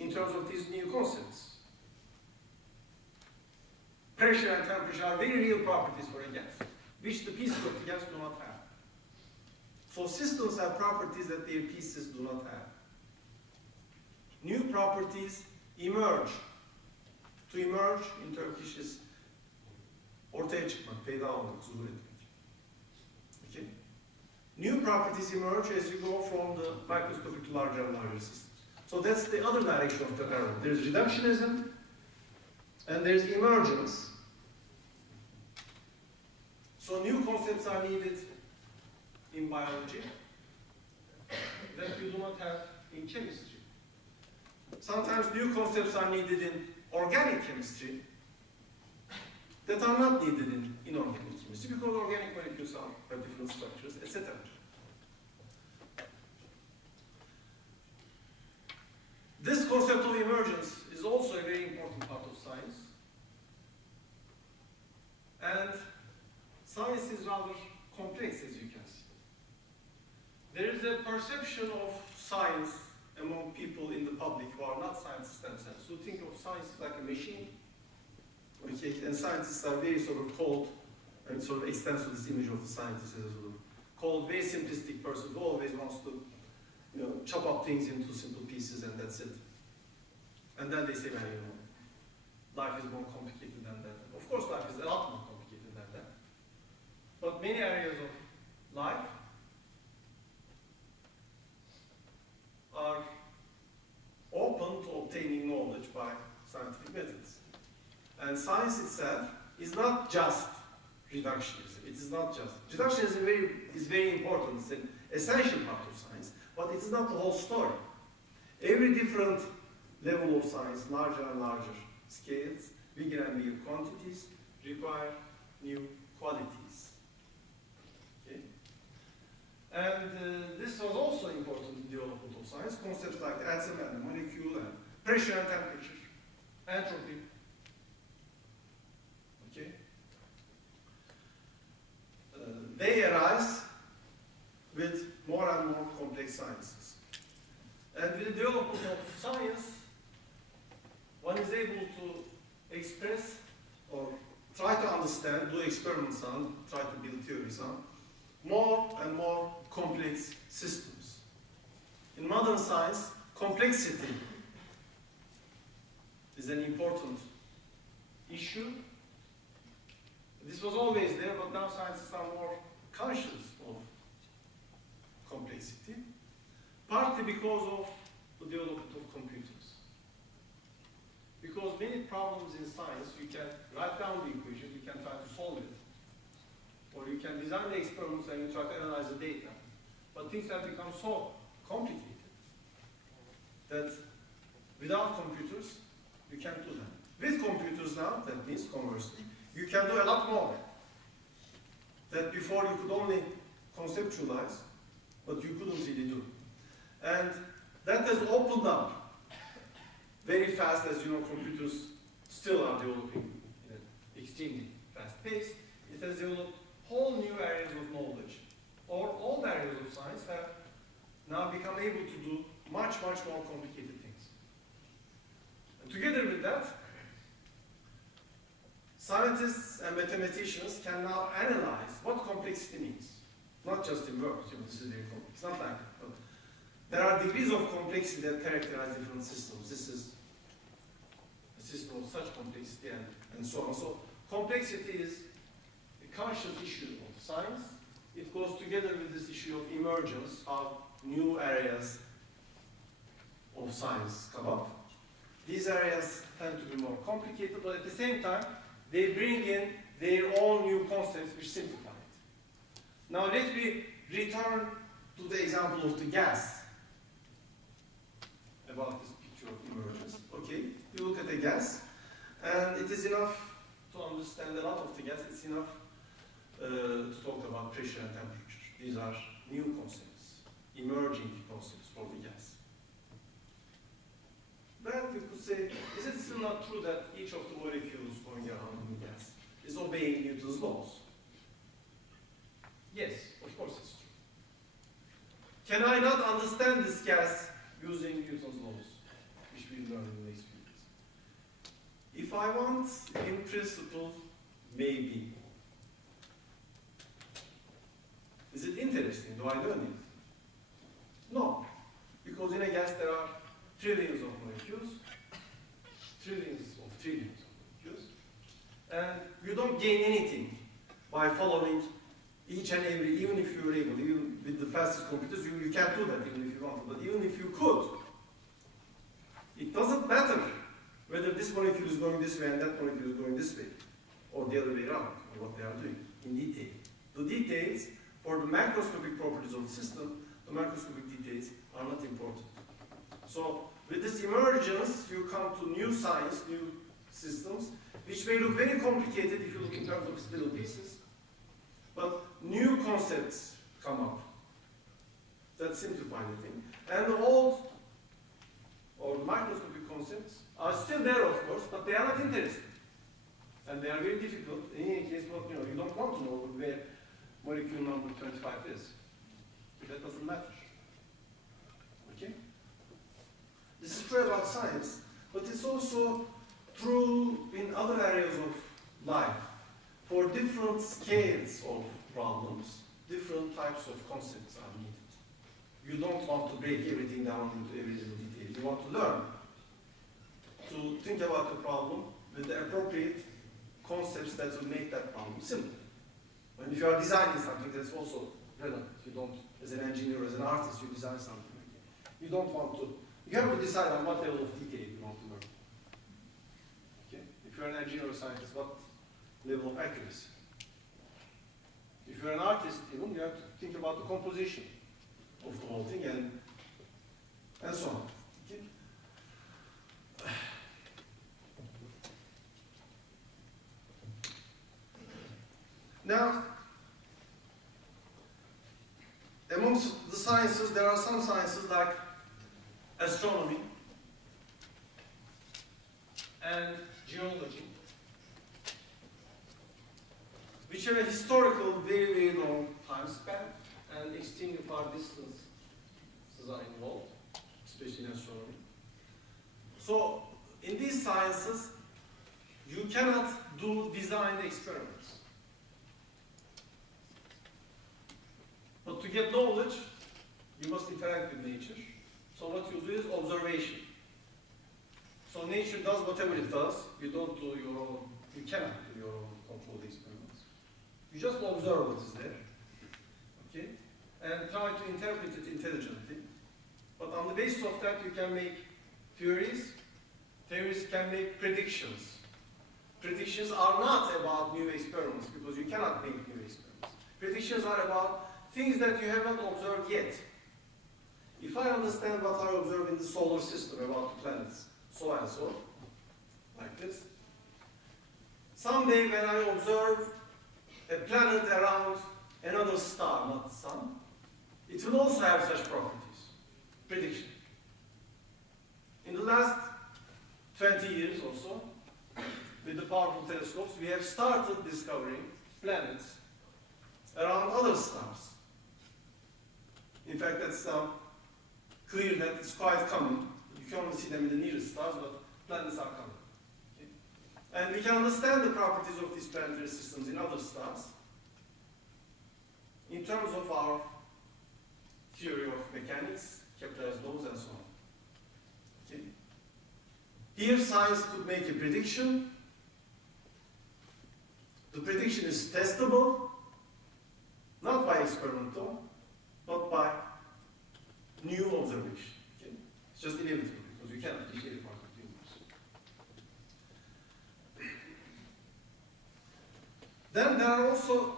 in terms of these new concepts. Pressure and temperature are very real properties for a gas, which the pieces of the gas do not have. So systems have properties that their pieces do not have. New properties emerge. To emerge in Turkish is ortaya çıkmak, peyda olmak, zuhur etmek. Okay? New properties emerge as you go from the microscopic to larger and larger systems. So that's the other direction of the arrow. There's reductionism and there's emergence. So new concepts are needed in biology that we do not have in chemistry. Sometimes new concepts are needed in organic chemistry that are not needed in inorganic chemistry because organic molecules have different structures, etc. This concept of emergence is also a very important part of science. And science is rather complex, as you can see. There is a perception of science among people in the public who are not scientists themselves, who think of science as like a machine. Okay, and scientists are very sort of cold, and sort of extends to this image of the scientist as a sort of cold, very simplistic person who always wants to, you know, chop up things into simple pieces and that's it. And then they say, well, you know, life is more complicated than that. Of course, life is a lot more complicated than that. But many areas of life are open to obtaining knowledge by scientific methods. And science itself is not just reductionism. It is not just. Reductionism is very important. It's an essential part of science, but it is not the whole story. Every different level of science, larger and larger scales, bigger and bigger quantities, require new qualities. Okay? And this was also important in the development of science. Concepts like the atom and the molecule and pressure and temperature, entropy. Okay? They arise with more and more complex sciences. And with the development of science, one is able to express or try to understand, do experiments on, try to build theories on, more and more complex systems. In modern science, complexity is an important issue. This was always there, but now scientists are more conscious of complexity, partly because of the development of computers. Because many problems in science, you can write down the equation, you can try to solve it. Or you can design the experiments and you try to analyze the data. But things have become so complicated that without computers, you can't do that. With computers now, that means conversely, you can do a lot more. That before you could only conceptualize, but you couldn't really do. And that has opened up very fast. As you know, computers still are developing in an extremely fast pace. It has developed whole new areas of knowledge, or all areas of science have now become able to do much, much more complicated things. And together with that, scientists and mathematicians can now analyze what complexity means. Not just in words, you know, this is very complex, not like that, but there are degrees of complexity that characterize different systems. This is a system of such complexity and so on. So complexity is a conscious issue of science. It goes together with this issue of emergence, how new areas of science come up. These areas tend to be more complicated, but at the same time, they bring in their own new concepts which simplify it. Now let me return to the example of the gas about this picture of emergence. Okay, you look at the gas, and it is enough to understand a lot of the gas. It's enough to talk about pressure and temperature. These are new concepts, emerging concepts for the gas. Then you could say, is it still not true that each of the molecules going around in the gas is obeying Newton's laws? Yes, of course it's true. Can I not understand this gas using Newton's laws, which we learned principle may be. Is it interesting? Do I learn it? No. Because in a gas there are trillions of molecules, trillions of molecules, and you don't gain anything by following each and every, even if you were able, even with the fastest computers, you can't do that even if you wanted, but even if you could, it doesn't matter whether this molecule is going this way and that molecule is going this way, or the other way around, or what they are doing in detail. The details for the macroscopic properties of the system, the macroscopic details are not important. So with this emergence, you come to new science, new systems, which may look very complicated if you look in terms of its little pieces, but new concepts come up that simplify the thing. And the old or microscopic concepts are still there, of course, but they are not interesting. And they are very difficult. In any case, you don't want to know where molecule number 25 is. That doesn't matter. Okay? This is true about science, but it's also true in other areas of life. For different scales of problems, different types of concepts are needed. You don't want to break everything down into every little detail. You want to learn to think about the problem with the appropriate concepts that will make that problem simple. And if you are designing something, that's also relevant. You don't, as an engineer, as an artist, you design something. You don't want to, you have to decide on what level of detail you want to learn. Okay? If you're an engineer or scientist, what level of accuracy? If you're an artist, even, you have to think about the composition of the whole thing and so on. Okay? Now, amongst the sciences, there are some sciences like astronomy and geology, which have a historical, very, very long time span, and extremely far distances are involved, especially in astronomy. So, in these sciences, you cannot do designed experiments. But to get knowledge, you must interact with nature. So what you do is observation. So nature does whatever it does. You don't do your own, you cannot do your own controlled experiments. You just observe what is there, okay? And try to interpret it intelligently. But on the basis of that, you can make theories. Theories can make predictions. Predictions are not about new experiments, because you cannot make new experiments. Predictions are about things that you have not observed yet. If I understand what I observe in the solar system about the planets, so and so, like this, someday when I observe a planet around another star, not the sun, it will also have such properties. Prediction. In the last 20 years or so, with the powerful telescopes, we have started discovering planets around other stars. In fact, that's clear that it's quite common. You can only see them in the nearest stars, but planets are common. Okay? And we can understand the properties of these planetary systems in other stars in terms of our theory of mechanics, Kepler's laws, and so on. Okay? Here, science could make a prediction. The prediction is testable, not by experiment though, but by new observation. Okay? It's just inevitable because we cannot predict any part of the universe. Then there are also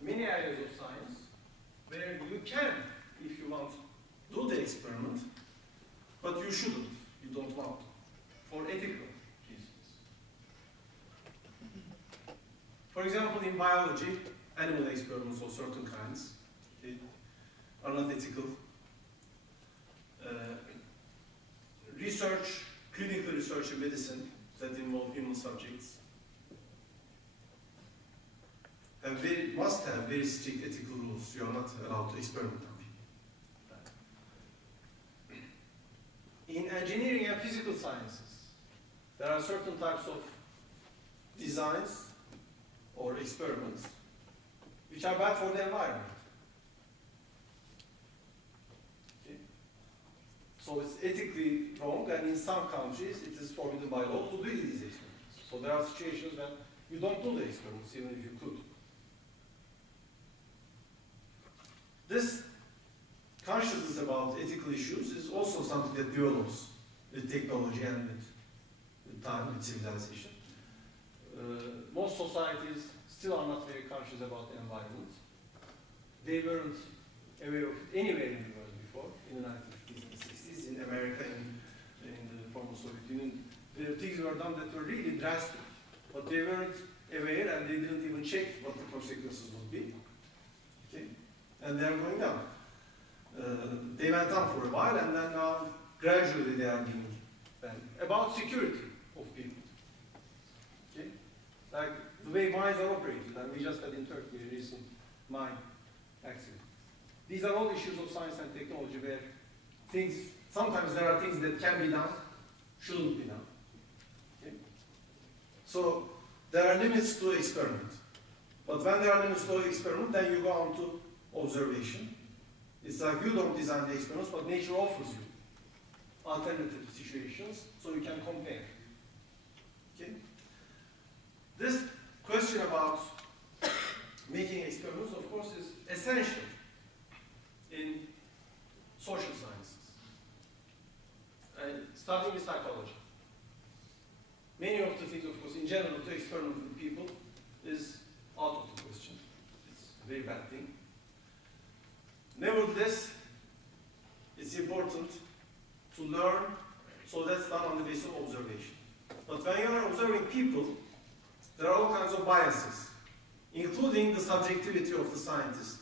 many areas of science where you can, if you want, do the experiment, but you shouldn't. You don't want to, for ethical reasons. For example, in biology, animal experiments of certain kinds are not ethical. Research, clinical research in medicine that involve human subjects must have very strict ethical rules. You are not allowed to experiment on people. In engineering and physical sciences, there are certain types of designs or experiments which are bad for the environment. Okay? So it's ethically wrong, and in some countries it is forbidden by law to do these experiments. So there are situations when you don't do the experiments, even if you could. This consciousness about ethical issues is also something that develops with technology and with time, with civilization. Most societies still are not very conscious about the environment. They weren't aware of it anywhere in the world before, in the 1950s and 60s, in America, in the former Soviet Union. There were things were done that were really drastic, but they weren't aware and they didn't even check what the consequences would be. Okay? And they're going down. They went on for a while, and then now gradually they are being banned. About security of people. Okay? Like the way mines are operated, and we just had in Turkey a recent mine accident. These are all issues of science and technology where things, sometimes there are things that can be done, shouldn't be done. Okay? So there are limits to experiment. But when there are limits to experiment, then you go on to observation. It's like you don't design the experiments, but nature offers you alternative situations so you can compare. Okay? This question about making experiments, of course, is essential in social sciences, and starting with psychology. Many of the things, of course, in general, to experiment with people is out of the question. It's a very bad thing. Nevertheless, it's important to learn, so that's done on the basis of observation. But when you are observing people, there are all kinds of biases, including the subjectivity of the scientist.